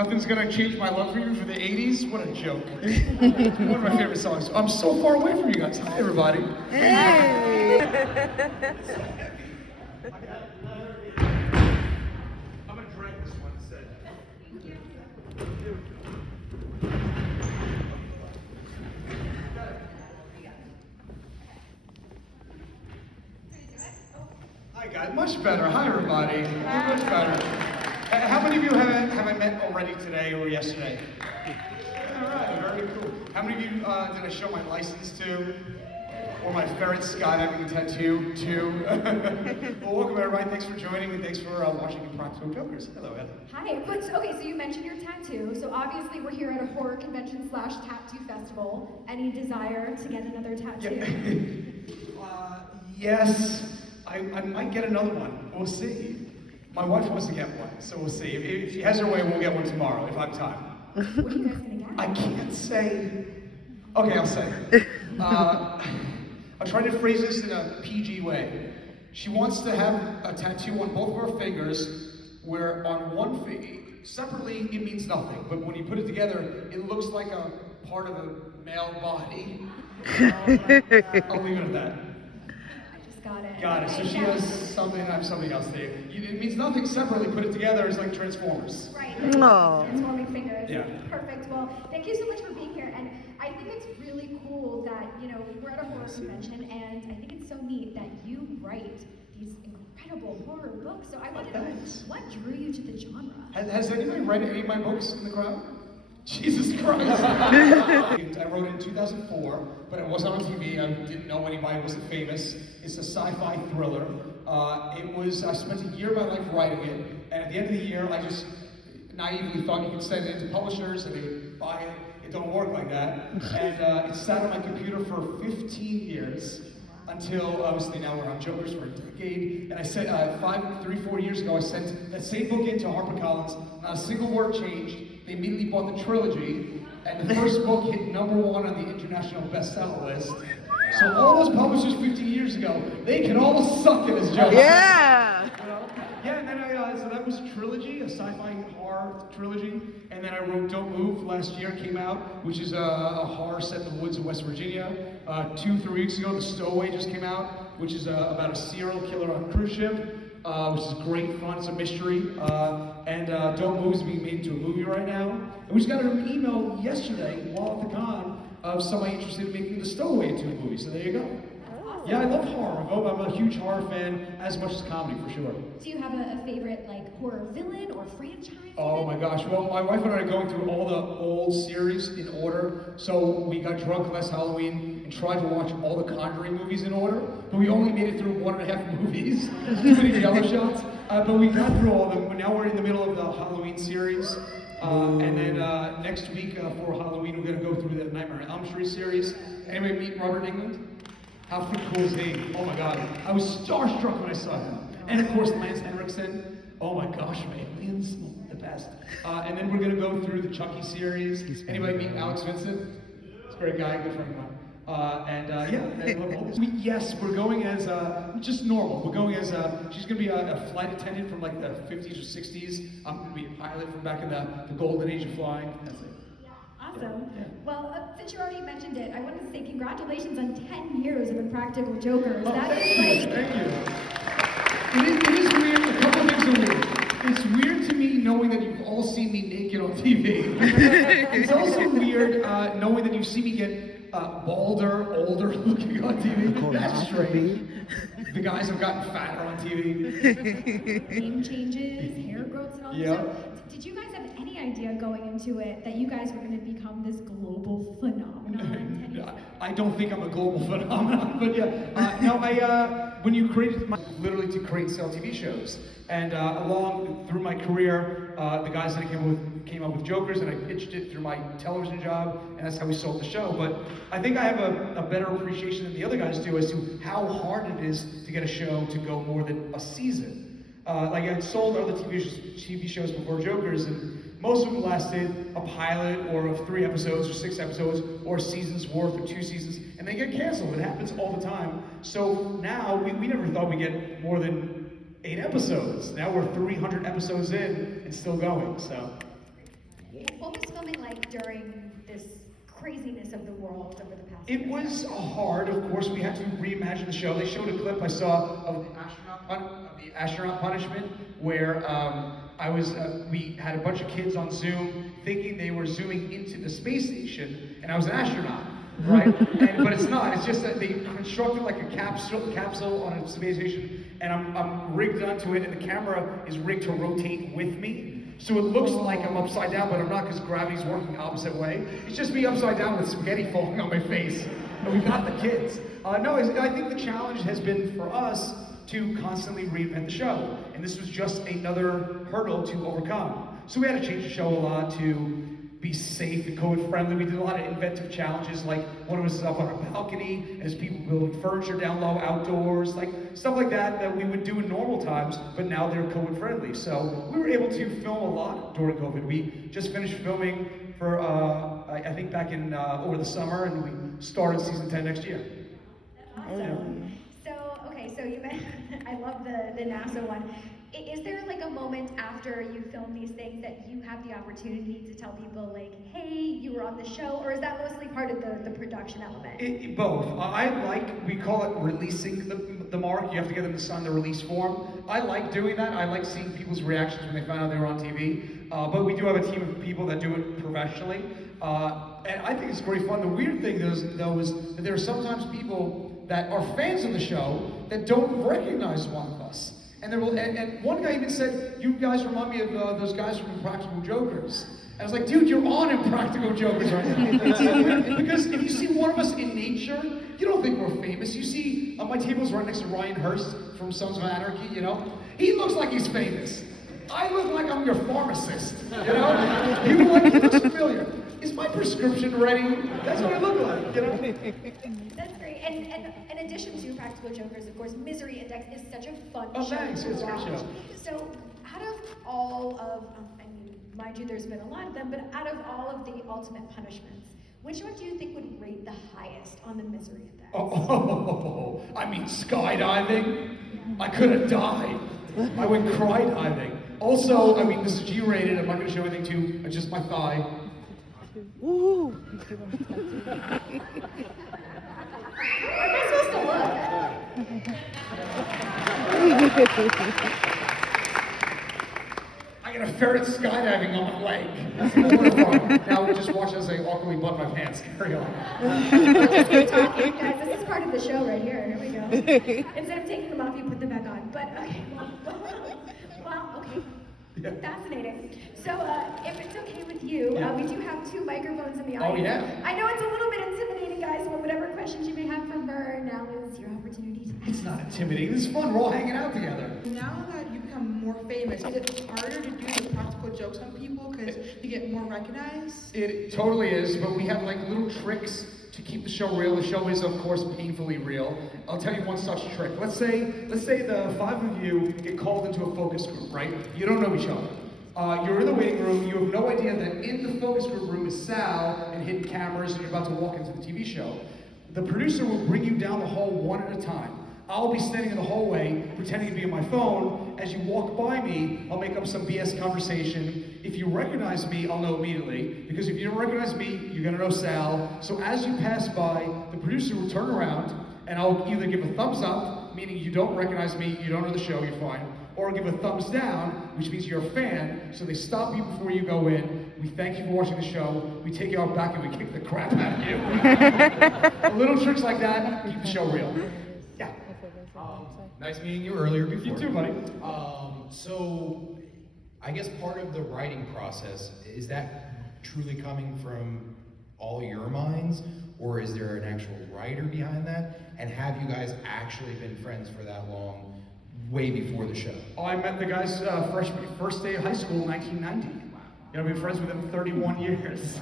Nothing's gonna change my love for you for the 80s? What a joke. One of my favorite songs. I'm so far away from you guys. Hi, everybody. Hey! I'm gonna drink this one instead. Hi, guys. Much better. Hi, everybody. Much better. How many of you have I met already today or yesterday? All right, very cool. How many of you did I show my license to? Or my ferret skydiving tattoo to? Well, welcome everybody. Thanks for joining and thanks for watching Impractical Jokers. Hello, Ed. Hi. Okay, so you mentioned your tattoo. So obviously we're here at a horror convention / tattoo festival. Any desire to get another tattoo? Yes. I might get another one. We'll see. My wife wants to get one, so we'll see. If she has her way, we'll get one tomorrow, if I have time. What are you guys gonna get? I can't say. Okay, I'll say. I'll try to phrase this in a PG way. She wants to have a tattoo on both of her fingers, where on one finger, separately it means nothing, but when you put it together, it looks like a part of a male body. I'll leave it at that. Got it. Got it. So she has something, I have something else there. It means nothing separately. Put it together is like Transformers. Right. Aww. Transforming fingers. Yeah. Perfect. Well, thank you so much for being here. And I think it's really cool that, we're at a horror convention, and I think it's so neat that you write these incredible horror books. So I wanted to know, what drew you to the genre? Has anybody read any of my books in the crowd? Jesus Christ. I wrote it in 2004, but it wasn't on TV. I didn't know anybody wasn't famous. It's a sci-fi thriller. I spent a year of my life writing it, and at the end of the year, I just naively thought you could send it to publishers and they would buy it. It don't work like that. And it sat on my computer for 15 years until, obviously now we're on Jokers for a decade. And I sent, 4 years ago, I sent that same book into HarperCollins. Not a single word changed. They immediately bought the trilogy, and the first book hit #1 on the international bestseller list. So all those publishers 15 years ago, they can all suck it as Jokers. Yeah! Yeah, and then so that was a trilogy, a sci-fi horror trilogy. And then I wrote Don't Move last year, came out, which is a horror set in the woods of West Virginia. 2-3 weeks ago, The Stowaway just came out, which is about a serial killer on a cruise ship, which is great fun. It's a mystery. And Don't Move is being made into a movie right now. And we just got an email yesterday while at the con of somebody interested in making The Stowaway into a movie. So there you go. Yeah, I love horror. I'm a huge horror fan, as much as comedy, for sure. Do you have a favorite, horror villain or franchise? Oh my gosh, well, my wife and I are going through all the old series in order. So we got drunk last Halloween and tried to watch all the Conjuring movies in order, but we only made it through 1.5 movies, too many yellow shots. But we got through all of them. Now we're in the middle of the Halloween series. And then next week for Halloween, we're gonna go through the Nightmare on Elm Street series. Anybody meet Robert Englund? How freaking cool is he? Oh my God, I was starstruck when I saw him. And of course, Lance Henriksen. Oh my gosh, my aliens, the best. And then we're gonna go through the Chucky series. Anybody meet Alex Vincent? He's a great guy, good friend of mine. Yeah, I love all this. Yes, we're going as just normal. We're going as she's gonna be a flight attendant from like the 50s or 60s. I'm gonna be a pilot from back in the golden age of flying. That's it. Awesome. Yeah. Well, since you already mentioned it, I wanted to say congratulations on 10 years of Impractical Jokers. Oh, That is thank you. It is weird. A couple things are weird. It's weird to me knowing that you've all seen me naked on TV. It's also weird knowing that you see me get balder, older looking on TV. That's strange. The guys have gotten fatter on TV. name changes, hair growths, and all Yeah. that. So, did you guys have any idea going into it that you guys were going to become this global phenomenon? I don't think I'm a global phenomenon, but yeah. No, when you created literally to create sell TV shows, and along through my career, the guys that came up with Jokers, and I pitched it through my television job, and that's how we sold the show. But I think I have a better appreciation than the other guys do as to how hard it is to get a show to go more than a season. Like I sold other TV shows before Jokers, and most of them lasted a pilot or of 3 episodes or 6 episodes or a season's worth or 2 seasons, and they get canceled. It happens all the time. So now we never thought we'd get more than 8 episodes. Now we're 300 episodes in and still going. So What was filming like during this craziness of the world over the past It year? was hard, of course. We had to reimagine the show. They showed a clip I saw of the astronaut punishment, where we had a bunch of kids on Zoom thinking they were zooming into the space station, and I was an astronaut, right? But it's not. It's just that they constructed like a capsule on a space station, and I'm rigged onto it, and the camera is rigged to rotate with me. So it looks like I'm upside down, but I'm not because gravity's working the opposite way. It's just me upside down with spaghetti falling on my face. And we got the kids. No, I think the challenge has been for us to constantly reinvent the show. And this was just another hurdle to overcome. So we had to change the show a lot to be safe and COVID friendly. We did a lot of inventive challenges, like one of us is up on a balcony, and there's people building furniture down low outdoors, like stuff like that we would do in normal times, but now they're COVID friendly. So we were able to film a lot during COVID. We just finished filming for, I think back in, over the summer, and we started season 10 next year. Awesome. So you mentioned, I love the NASA one. Is there like a moment after you film these things that you have the opportunity to tell people like, hey, you were on the show, or is that mostly part of the production element? Both. We call it releasing the mark. You have to get them to sign the release form. I like doing that. I like seeing people's reactions when they find out they were on TV. But we do have a team of people that do it professionally. And I think it's great fun. The weird thing though is that there are sometimes people that are fans of the show that don't recognize one of us. And one guy even said, you guys remind me of those guys from Impractical Jokers. And I was like, dude, you're on Impractical Jokers right now. Because if you see one of us in nature, you don't think we're famous. You see, my table's right next to Ryan Hurst from Sons of Anarchy, you know? He looks like he's famous. I look like I'm your pharmacist, you know? He looks familiar. Is my prescription ready? That's what I look like, you know? That's great. And in addition to Practical Jokers, of course, Misery Index is such a fun show. Oh, thanks. It's a great show. So, out of all of, mind you, there's been a lot of them, but out of all of the ultimate punishments, which one do you think would rate the highest on the Misery Index? I mean, skydiving? I could have died. I went cry diving. Also, I mean, this is G-rated. I'm not going to show anything to just my thigh. Woo! Where am I supposed to look? I got a ferret skydiving on my leg. That's horrifying. Now we'll just watch as I awkwardly butt my pants. Carry on. Just keep talking, guys. This is part of the show right here. Here we go. Instead of taking them off, you put them back on. But okay. Well, okay. Yeah. Fascinating. So, if it's okay with you, we do have 2 microphones in the Oh, audience. yeah. I know it's a little bit intimidating, guys, but whatever questions you may have for Murr, now is your opportunity to ask. It's not intimidating. This is fun. We're all hanging out together. Now that you become more famous, is it harder to do the practical jokes on people because you get more recognized? It totally is, but we have like little tricks to keep the show real. The show is, of course, painfully real. I'll tell you one such trick. Let's say the 5 of you get called into a focus group, right? You don't know each other. You're in the waiting room. You have no idea that in the focus group room is Sal and hidden cameras, and you're about to walk into the TV show. The producer will bring you down the hall one at a time. I'll be standing in the hallway, pretending to be on my phone. As you walk by me, I'll make up some BS conversation. If you recognize me, I'll know immediately, because if you don't recognize me, you're gonna know Sal. So as you pass by, the producer will turn around, and I'll either give a thumbs up, meaning you don't recognize me, you don't know the show, you're fine, or I'll give a thumbs down, which means you're a fan, so they stop you before you go in. We thank you for watching the show, we take you out back, and we kick the crap out of you. Little tricks like that keep the show real. Yeah. Nice meeting you earlier before. You too, buddy. So, I guess part of the writing process, is that truly coming from all your minds, or is there an actual writer behind that? And have you guys actually been friends for that long, way before the show? Oh, I met the guys first day of high school in 1990. You know, I've been friends with them 31 years.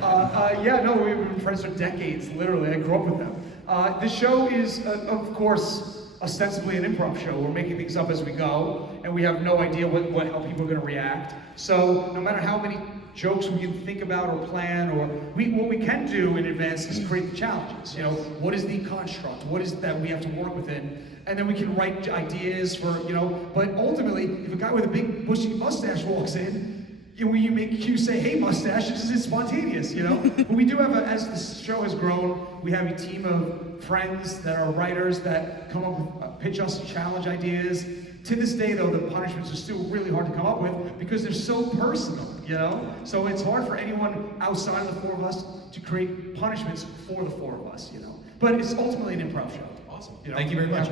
Yeah, no, we've been friends for decades, literally. I grew up with them. The show is, of course, ostensibly an improv show. We're making things up as we go, and we have no idea how people are going to react. So no matter how many jokes we can think about or plan, or what we can do in advance is create the challenges. You know, what is the construct? What is that we have to work within? And then we can write ideas for, you know, but ultimately, if a guy with a big bushy mustache walks in, when you make Q say, hey, mustache, it's just spontaneous, you know? But we do have, as the show has grown, we have a team of friends that are writers that come up with, pitch us challenge ideas. To this day, though, the punishments are still really hard to come up with because they're so personal, you know? So it's hard for anyone outside of the four of us to create punishments for the four of us, you know? But it's ultimately an improv show. Awesome. You know? Thank you very much.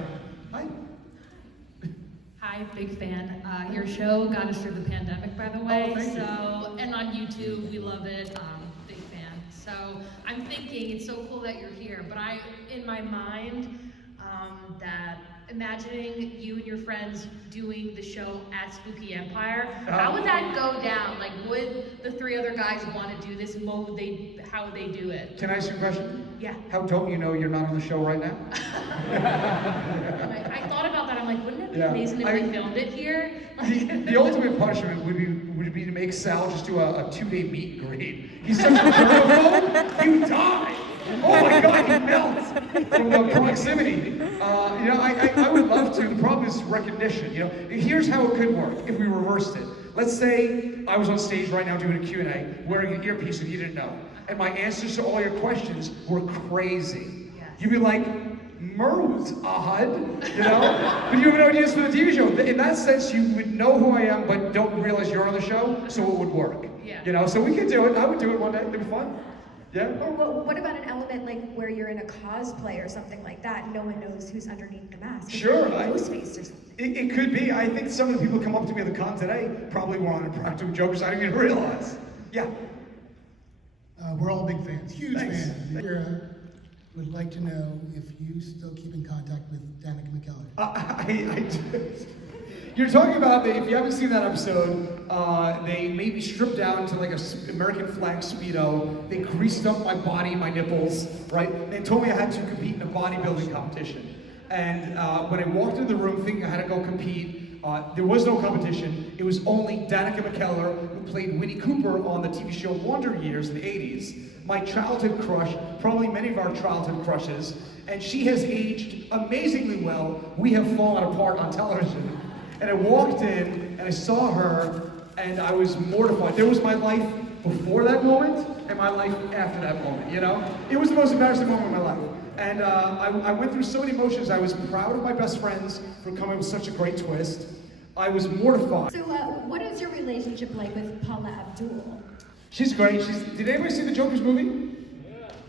Hi. Hi, big fan. Your show got us through the pandemic, by the way. Oh, thank you. So, and on YouTube, we love it. Big fan. So, I'm thinking it's so cool that you're here. But in my mind, that imagining you and your friends doing the show at Spooky Empire, how would that go down? Like, would the three other guys want to do this? And how would they do it? Can I ask you a question? Yeah. How don't you know you're not on the show right now? And I thought about that. I'm like, wouldn't it be amazing if we filmed it here? The ultimate punishment would be to make Sal just do a 2-day meet and greet. He's such a germaphobe, he would die. Oh my God, he melts from the proximity. I would love to. The problem is recognition. You know, here's how it could work if we reversed it. Let's say I was on stage right now doing a Q&A, wearing an earpiece and you didn't know, and my answers to all your questions were crazy. Yes. You'd be like, Murr was odd, you know? But you have no ideas for the TV show. In that sense, you would know who I am, but don't realize you're on the show, so it would work. Yeah. You know, so we could do it. I would do it one day. It'd be fun. Yeah. Or what about an element like where you're in a cosplay or something like that, and no one knows who's underneath the mask? Sure. Ghostface or something. It could be. I think some of the people come up to me at the con today probably were on Impractical Jokers. I didn't even realize. Yeah. We're all big fans, huge Thanks. fans. Would like to know if you still keep in contact with Danica McKellar. I do. You're talking about, if you haven't seen that episode, they made me strip down to like a American flag Speedo. They greased up my body, my nipples, right? They told me I had to compete in a bodybuilding competition. And when I walked into the room thinking I had to go compete, there was no competition. It was only Danica McKellar, who played Winnie Cooper on the TV show Wonder Years in the 80s. My childhood crush, probably many of our childhood crushes, and she has aged amazingly well. We have fallen apart on television. And I walked in, and I saw her, and I was mortified. There was my life before that moment, and my life after that moment, you know? It was the most embarrassing moment of my life. And I went through so many emotions. I was proud of my best friends for coming with such a great twist. I was mortified. So what is your relationship like with Paula Abdul? She's great. Did anybody see the Joker's movie?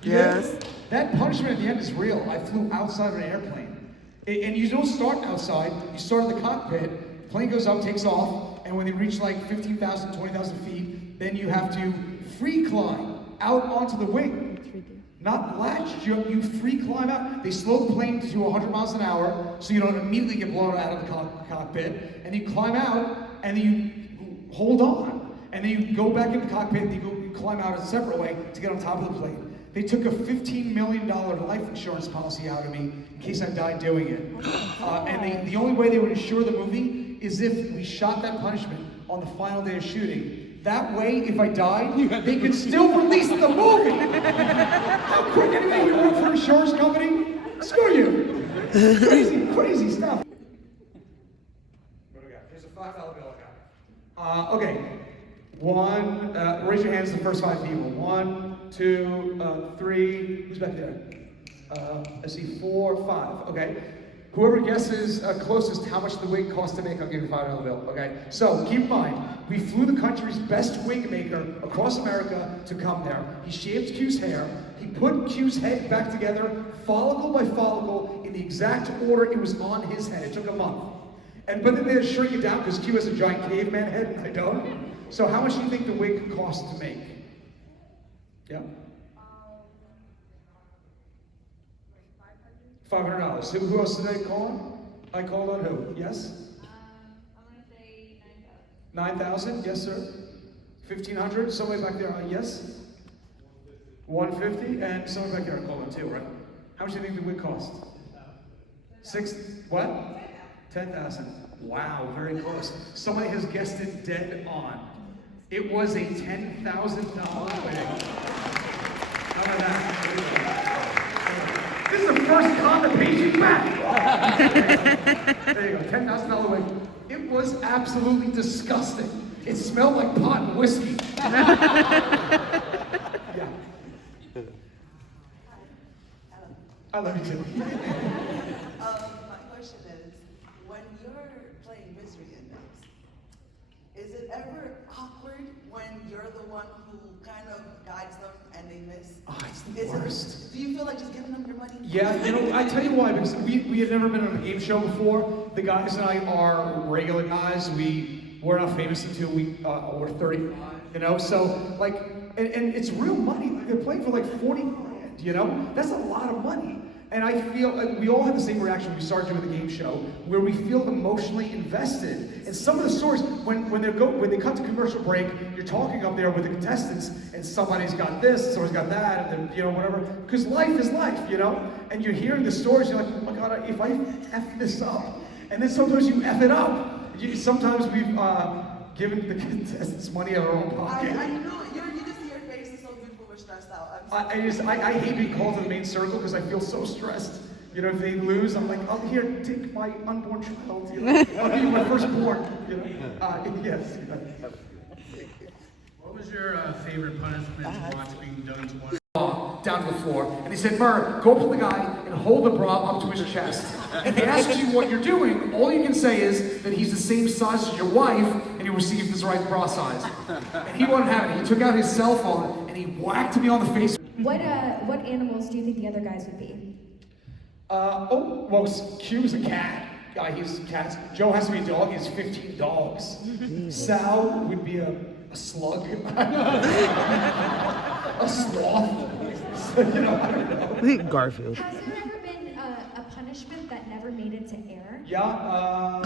Yes. That punishment at the end is real. I flew outside of an airplane. And you don't start outside, you start in the cockpit, plane goes up, takes off, and when they reach like 15,000, 20,000 feet, then you have to free climb out onto the wing. Not latched, you free climb out. They slow the plane to 100 miles an hour so you don't immediately get blown out of the cockpit, and you climb out, and then you hold on. And then you go back in the cockpit, and you climb out a separate way to get on top of the plane. They took a $15 million life insurance policy out of me in case I died doing it. And the only way they would insure the movie is if we shot that punishment on the final day of shooting. That way, if I died, they could still release the movie. How quick anything you work for an insurance company? Screw you. Crazy, crazy stuff. What do we got? Here's a $5 bill I got. Okay. Raise your hands to the first 5 people. 1, 2, 3. Who's back there? I see 4, 5. Okay. Whoever guesses closest how much the wig costs to make, I'll give you a $5 bill. Okay. So keep in mind, we flew the country's best wig maker across America to come there. He shaved Q's hair. He put Q's head back together, follicle by follicle, in the exact order it was on his head. It took a month. But then they had to shrink it down because Q has a giant caveman head and I don't. So how much do you think the wig cost to make? Yeah? $500. Who else did I call on? I called on who? Yes? I'm gonna say 9,000? Yes, sir. 1,500? Somebody back there, yes? 150? And somebody back there I called on too, right? How much do you think the wig cost? 6, what? 10,000. Wow, very close. Somebody has guessed it dead on. It was a $10,000 wig. How about that? This is the first con that pays you back. There you go, $10,000 wig. It was absolutely disgusting. It smelled like pot and whiskey. Yeah. I love you too. My question is, when you're playing Mystery Index, is it ever awkward when you're the one who kind of guides them and they miss? Oh, it's the worst. Do you feel like just giving them your money? Yeah, you know, I tell you why, because we had never been on a game show before. The guys and I are regular guys. We're not famous until we're 35, you know? So, like, and it's real money. They're playing for like 40 grand, you know? That's a lot of money. And I feel like we all have the same reaction when we start doing the game show, where we feel emotionally invested. And some of the stories, when they cut to commercial break, you're talking up there with the contestants, and somebody's got this, somebody's got that, and then, you know, whatever. Because life is life, you know? And you're hearing the stories, you're like, oh my God, if I F this up, and then sometimes you F it up. Sometimes we've given the contestants money out of our own pocket. I know, you just see your face is so beautiful, we're stressed out. I hate being called to the main circle because I feel so stressed. You know, if they lose, I'm like, oh, here, take my unborn child. You know, I'll give you my firstborn. You know, yes. What was your favorite punishment to watch being done to one? Down to the floor, and he said, Murr, go up to the guy and hold the bra up to his chest. If he asks you what you're doing, all you can say is that he's the same size as your wife, and he received his right bra size. And he wouldn't have it. He took out his cell phone and he whacked me on the face. What animals do you think the other guys would be? Well, Q is a cat. He's cats. Joe has to be a dog. He has 15 dogs. Sal would be a slug. A sloth. You know, I don't know. Garfield. Has there ever been a punishment that never made it to air? Yeah,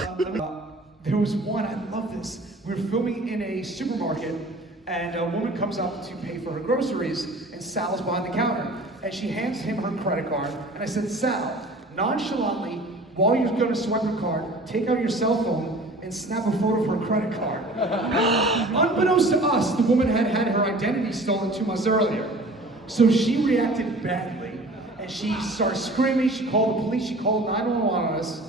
there was one, I love this. We were filming in a supermarket, and a woman comes up to pay for her groceries, and Sal's behind the counter. And she hands him her credit card, and I said, Sal, nonchalantly, while you're going to swipe her card, take out your cell phone and snap a photo of her credit card. Unbeknownst to us, the woman had had her identity stolen 2 months earlier. So she reacted badly, and she started screaming, she called the police, she called 911 on us.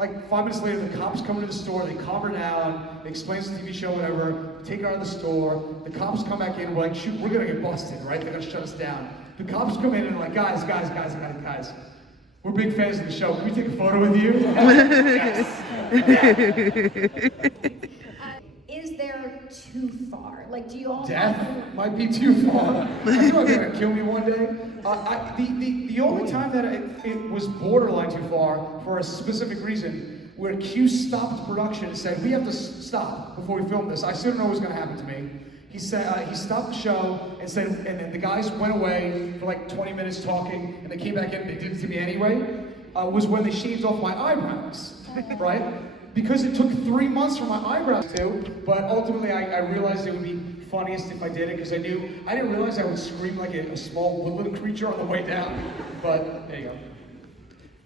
Like 5 minutes later, the cops come into the store, they calm her down, they explain it's a TV show, whatever, take her out of the store, the cops come back in, we're like, shoot, we're gonna get busted, right? They're gonna shut us down. The cops come in and are like, guys, we're big fans of the show, can we take a photo with you? Yes. Is there too far? Like, do you all Death might be too far. I feel like they're gonna kill me one day. The only time that it was borderline too far, for a specific reason, where Q stopped production and said, we have to stop before we film this. I still don't know what's gonna happen to me. He said, he stopped the show and said, and then the guys went away for like 20 minutes talking, and they came back in, and they did it to me anyway, was when they shaved off my eyebrows, right? Because it took 3 months for my eyebrows to, but ultimately I realized it would be funniest if I did it, because I didn't realize I would scream like a small woodland creature on the way down, but there you go.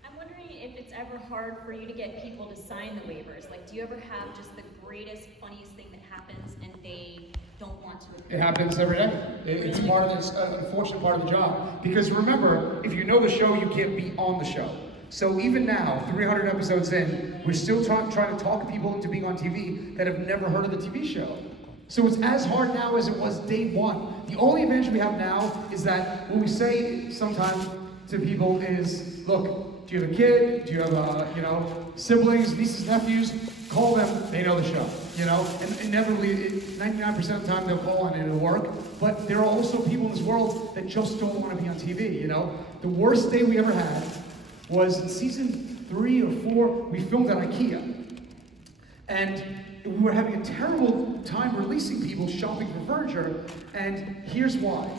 I'm wondering if it's ever hard for you to get people to sign the waivers. Like, do you ever have just the greatest, funniest thing that happens and they don't want to agree? It happens every day. It's part of this unfortunate part of the job. Because remember, if you know the show, you can't be on the show. So even now, 300 episodes in, we're still trying to talk people into being on TV that have never heard of the TV show. So it's as hard now as it was day one. The only advantage we have now is that what we say sometimes to people is, look, do you have a kid? Do you have, siblings, nieces, nephews? Call them, they know the show, And inevitably, 99% of the time they'll call and it'll work. But there are also people in this world that just don't want to be on TV, The worst day we ever had was in season 3 or 4, we filmed at IKEA. And we were having a terrible time releasing people shopping for furniture, and here's why.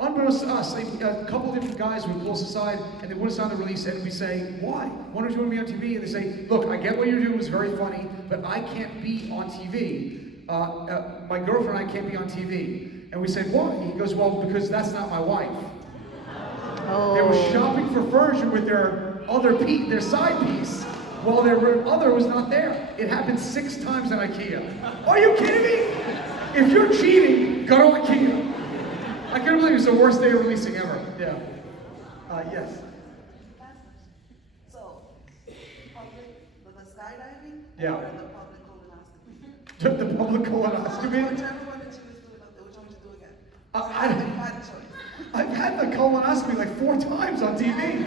Unbeknownst to us, a couple different guys would pull us aside, and they wouldn't sign the release, and we say, why? Why don't you want to be on TV? And they say, look, I get what you're doing, it's very funny, but I can't be on TV. My girlfriend and I can't be on TV. And we said, why? He goes, well, because that's not my wife. Oh. They were shopping for furniture with their their side piece, while their other was not there. It happened 6 times at IKEA. Are you kidding me? If you're cheating, go to IKEA. I couldn't believe it was the worst day of releasing ever. Yeah. Yes. So, the skydiving Yeah. or the public colonoscopy? The public colonoscopy? Whichever one that you was doing, which one would you do again? I didn't have a choice. I've had the colonoscopy like 4 times on TV.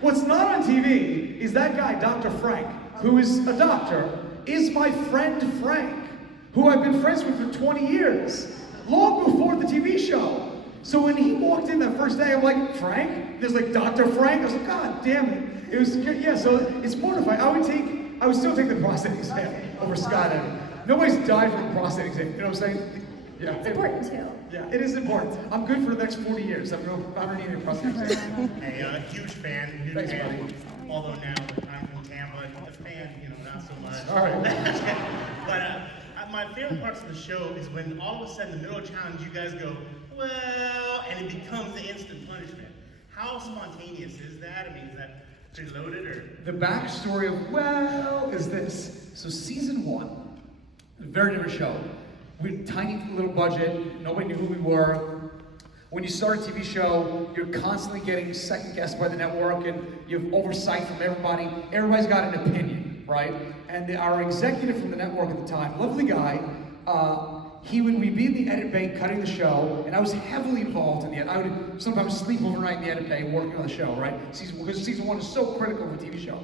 What's not on TV is that guy, Dr. Frank, who is a doctor, is my friend Frank, who I've been friends with for 20 years, long before the TV show. So when he walked in that first day, I'm like, Frank? There's like Dr. Frank? I was like, God damn it. It was, yeah, so it's mortifying. I would still take the prostate exam over skydiving. Nobody's died from a prostate exam, you know what I'm saying? Yeah. It's important too. Yeah, it is important. I'm good for the next 40 years. I don't need a prostate exam. Hey, huge fan, Thanks, buddy. Although now I'm from Tampa, the fan, not so much. All right. But my favorite parts of the show is when all of a sudden in the middle of challenge you guys go, well, and it becomes the instant punishment. How spontaneous is that? I mean, is that preloaded or? The backstory of, well, is this. So season 1, a very different show. We had a tiny little budget, nobody knew who we were. When you start a TV show, you're constantly getting second guessed by the network and you have oversight from everybody. Everybody's got an opinion, right? And our executive from the network at the time, lovely guy, we'd be in the edit bay cutting the show, and I was heavily involved in the edit. I would sometimes sleep overnight in the edit bay working on the show, right? Because season 1 is so critical for a TV show.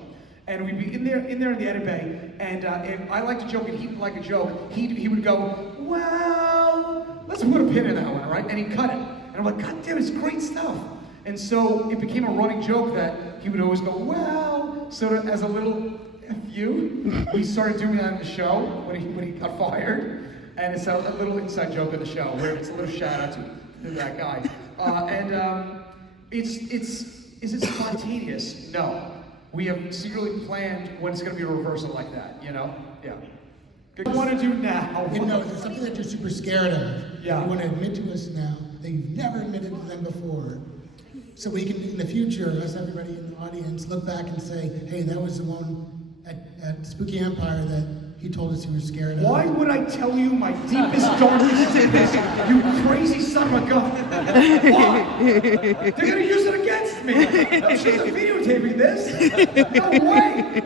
And we'd be in there in the edit bay, and if I liked a joke and he didn't like a joke, he would go, well, let's put a pin in that one, right? And he'd cut it. And I'm like, God damn, it's great stuff. And so it became a running joke that he would always go, well, so as a little F you, we started doing that in the show when he got fired. And it's a little inside joke of the show where it's a little shout out to that guy. Is it spontaneous? No. We have secretly planned when it's going to be a reversal like that, you know? Yeah. What do you want to do now? You know, it's something that you're super scared of. Yeah. You want to admit to us now that you've never admitted to them before. So we can, in the future, as everybody in the audience, look back and say, hey, that was the one at Spooky Empire that he told us he was scared of. Why would I tell you my deepest, darkest secrets, you crazy son of a gun? Why? They're gonna use it against me. She's videotaping this. No way.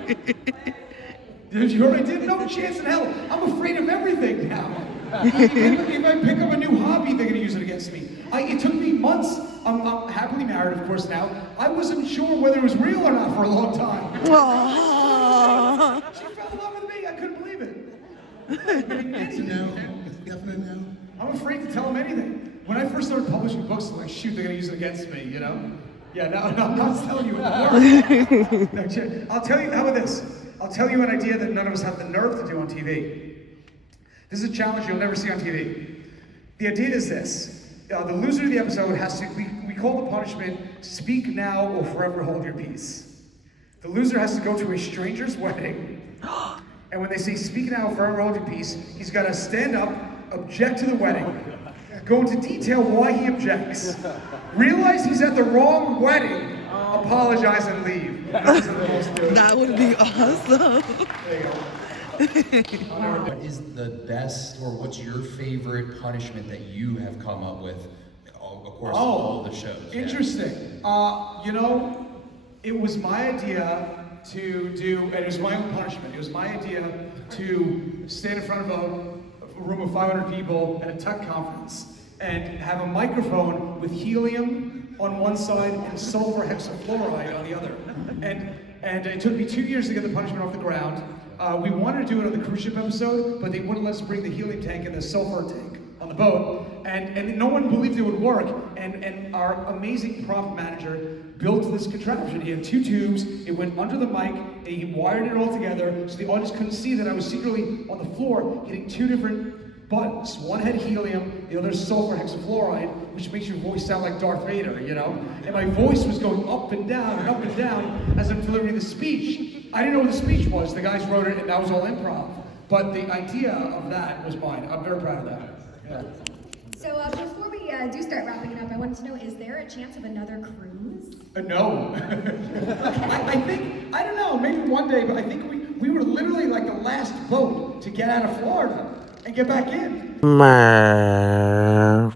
Did you hear what I did? No chance in hell. I'm afraid of everything now. If I pick up a new hobby, they're gonna use it against me. It took me months. I'm happily married, of course, now. I wasn't sure whether it was real or not for a long time. She fell in love with me. I couldn't believe it. It's a no. Definite no. I'm afraid to tell them anything. When I first started publishing books, I'm like, shoot, they're gonna use it against me, you know? Yeah, no, I'm not telling you it works. I'll tell you, how about this? I'll tell you an idea that none of us have the nerve to do on TV. This is a challenge you'll never see on TV. The idea is this. The loser of the episode has to, we call the punishment, speak now or forever hold your peace. The loser has to go to a stranger's wedding, and when they say speak now or forever hold your peace, he's got to stand up, object to the wedding, go into detail why he objects, realize he's at the wrong wedding, apologize and leave. That would be awesome. There you go. What is the best, or what's your favorite punishment that you have come up with? Of course, all the shows. Interesting. You know, it was my idea to do, and it was my own punishment. It was my idea to stand in front of a room of 500 people at a tech conference and have a microphone with helium on one side and sulfur hexafluoride on the other. And it took me 2 years to get the punishment off the ground. We wanted to do it on the cruise ship episode, but they wouldn't let us bring the helium tank and the sulfur tank on the boat. And no one believed it would work. And our amazing prop manager built this contraption. He had 2 tubes, it went under the mic, and he wired it all together so the audience couldn't see that I was secretly on the floor hitting 2 different buttons. One had helium, the other sulfur hexafluoride, which makes your voice sound like Darth Vader, you know? And my voice was going up and down as I'm delivering the speech. I didn't know what the speech was. The guys wrote it, and that was all improv. But the idea of that was mine. I'm very proud of that. Yeah. So before we do start wrapping it up, I wanted to know, is there a chance of another cruise? No. I don't know, maybe one day, but I think we were literally like the last boat to get out of Florida and get back in. Murr.